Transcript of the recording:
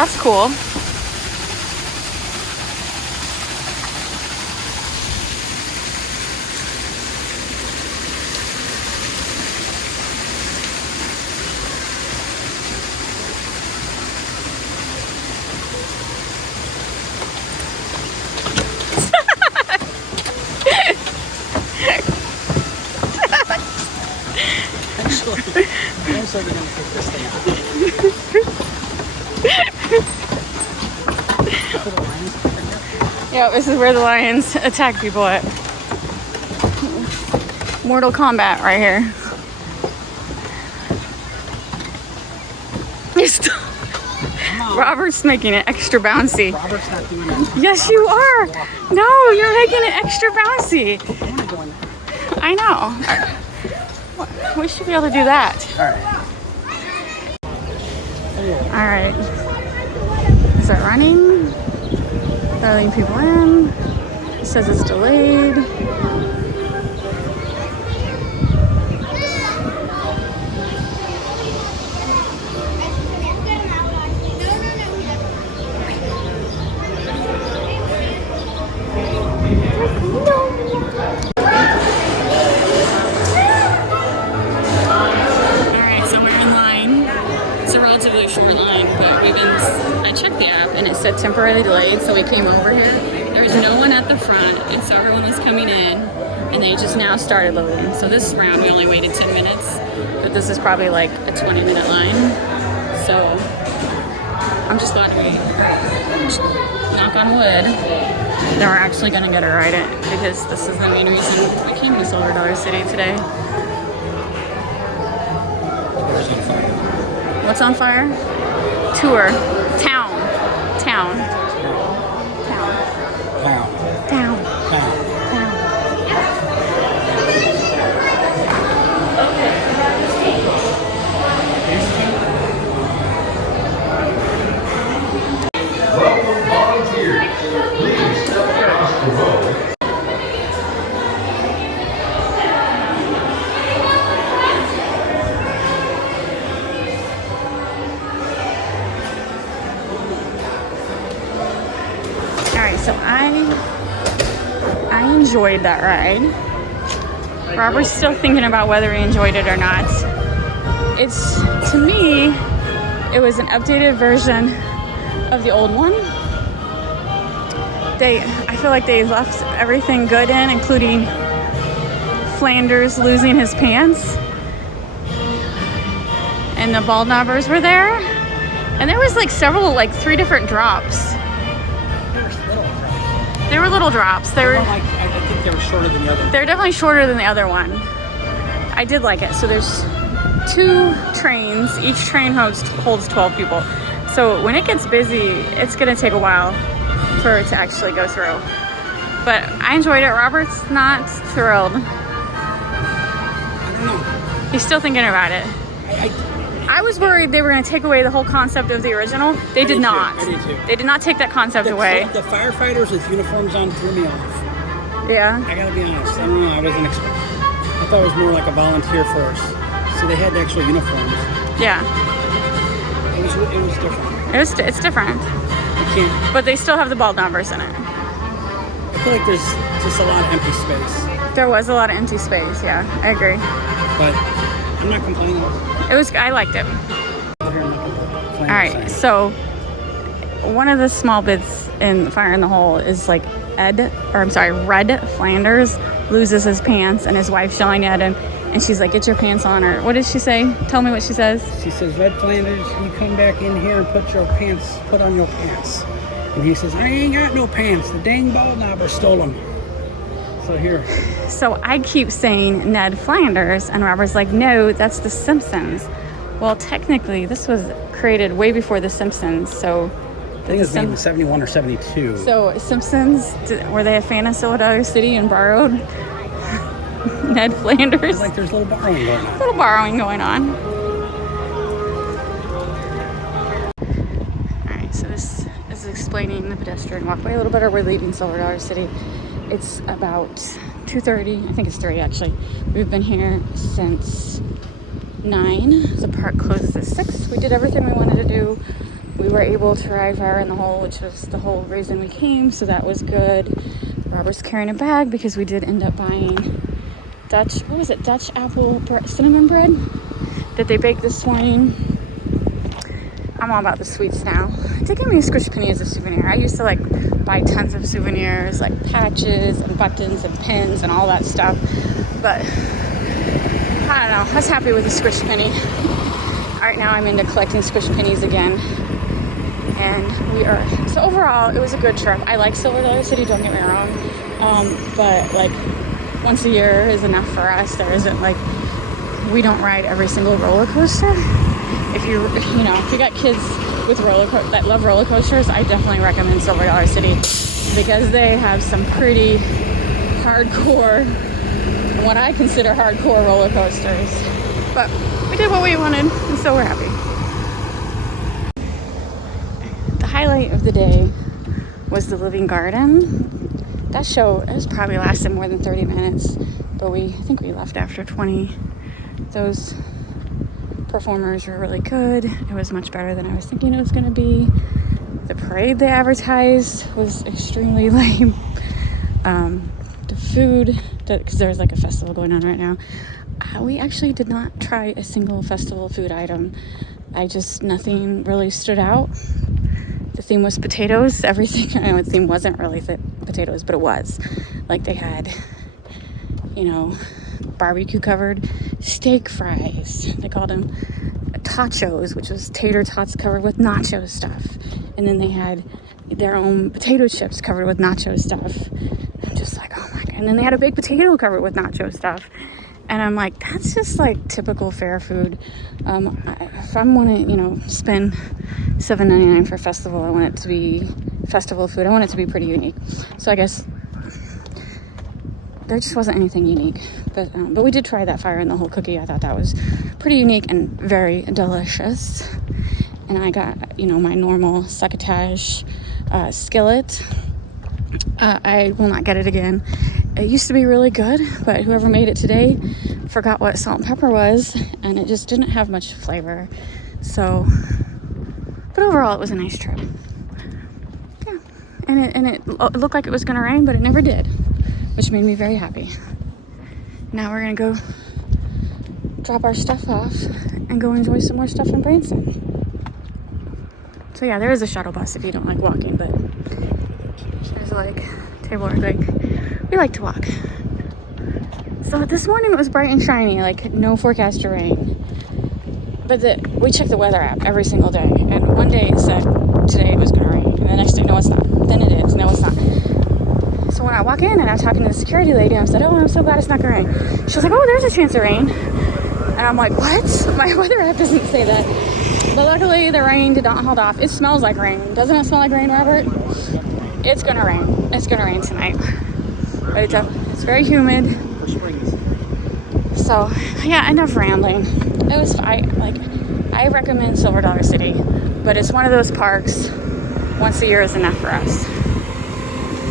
That's cool. Actually, I'm also going to take this thing out. Yeah, this is where the lions attack people at. Mortal Kombat right here. Robert's making it extra bouncy. Robert's not doing that. Yes, you are. No, you're making it extra bouncy. I want to go in there. I know. We should be able to do that. All right. All right. Is it running? They're letting people in. It says it's delayed. I checked the app and it said temporarily delayed, so we came over here. There was no one at the front, and so everyone was coming in, and they just now started loading. So this round we only waited 10 minutes, but this is probably like a 20-minute line. So I'm just glad we, knock on wood, that we're actually gonna get a ride in, because this is the main reason we came to Silver Dollar City today. What's on fire? Tour. Town. Town. Town. Town. Town. Town. Welcome volunteers. Please step across the road. So I enjoyed that ride. Robert's still thinking about whether he enjoyed it or not. It's, to me, it was an updated version of the old one. I feel like they left everything good in, including Flanders losing his pants. And the ball knobbers were there. And there was like several, like 3 different drops. They were little drops. They were like, I think they were shorter than the other one. They're definitely shorter than the other one. I did like it. So there's 2 trains. Each train holds 12 people. So when it gets busy, it's gonna take a while for it to actually go through. But I enjoyed it. Robert's not thrilled. I don't know. He's still thinking about it. I was worried they were going to take away the whole concept of the original. They did not. I did too. They did not take that concept away. The firefighters with uniforms on threw me off. Yeah. I gotta be honest. I don't know. I wasn't expecting. I thought it was more like a volunteer force. So they had the actual uniforms. Yeah. It was different. It's different. I can't. But they still have the ball numbers in it. I feel like there's just a lot of empty space. There was a lot of empty space. Yeah, I agree. But I'm not complaining. I liked it. All right, so one of the small bits in Fire in the Hole is like Red Flanders loses his pants and his wife's yelling at him, and she's like, "Get your pants on," or what did she say? Tell me what she says. She says, "Red Flanders, you come back in here and put on your pants." And he says, "I ain't got no pants. The dang ball knobber stole them." So here. So I keep saying Ned Flanders, and Robert's like, "No, that's The Simpsons." Well, technically, this was created way before The Simpsons, so... I think it's made in 71 or 72. So, Simpsons, were they a fan of Silver Dollar City and borrowed Ned Flanders? It's like there's a little borrowing going on. A little borrowing going on. Alright, so this is explaining the pedestrian walkway a little better. We're leaving Silver Dollar City. It's about 2:30. I think it's 3 actually. We've been here since 9. The park closes at 6. We did everything we wanted to do. We were able to ride fire in the hole, which was the whole reason we came, so that was good. Robert's carrying a bag because we did end up buying Dutch apple cinnamon bread that they baked this morning. I'm all about the sweets now. They gave me a squish penny as a souvenir. I used to like buy tons of souvenirs like patches and buttons and pins and all that stuff, but I don't know, I was happy with the squish penny. Right now I'm into collecting squish pennies again. And we are, so overall, it was a good trip. I like Silver Dollar City, don't get me wrong. But like once a year is enough for us. There isn't like, we don't ride every single roller coaster. If you got kids with that love roller coasters, I definitely recommend Silver Dollar City because they have some pretty hardcore, what I consider hardcore roller coasters. But we did what we wanted, and so we're happy. The highlight of the day was the Living Garden. That show has probably lasted more than 30 minutes, but I think we left after 20. Those performers were really good. It was much better than I was thinking it was going to be. The parade they advertised was extremely lame. The food, because there's like a festival going on right now, we actually did not try a single festival food item. Nothing really stood out. The theme was potatoes. Everything, I know the theme wasn't really potatoes, but it was. Like they had, barbecue covered steak fries. They called them tachos, which was tater tots covered with nacho stuff. And then they had their own potato chips covered with nacho stuff. I'm just like, oh my God. And then they had a baked potato covered with nacho stuff. And I'm like, that's just like typical fair food. If I'm want to, spend $7.99 for a festival, I want it to be festival food. I want it to be pretty unique. So I guess there just wasn't anything unique. But we did try that fire in the whole cookie. I thought that was pretty unique and very delicious. And I got, my normal succotash skillet. I will not get it again. It used to be really good, but whoever made it today forgot what salt and pepper was, and it just didn't have much flavor. So, but overall, it was a nice trip. Yeah, and it looked like it was gonna rain, but it never did, which made me very happy. Now we're gonna go drop our stuff off and go enjoy some more stuff in Branson. So yeah, there is a shuttle bus if you don't like walking, but there's like table or like we like to walk. So this morning it was bright and shiny, like no forecast to rain. But we check the weather app every single day, and one day it said today it was gonna rain, and the next day no it's not. Then it is, no it's not. So when I walk in and I'm talking to the security lady, I said, oh, I'm so glad it's not gonna rain. She was like, oh, there's a chance of rain. And I'm like, what? My weather app doesn't say that. But luckily the rain did not hold off. It smells like rain. Doesn't it smell like rain, Robert? It's gonna rain. It's gonna rain tonight. But it's very humid. So yeah, enough rambling. It was I recommend Silver Dollar City, but it's one of those parks once a year is enough for us.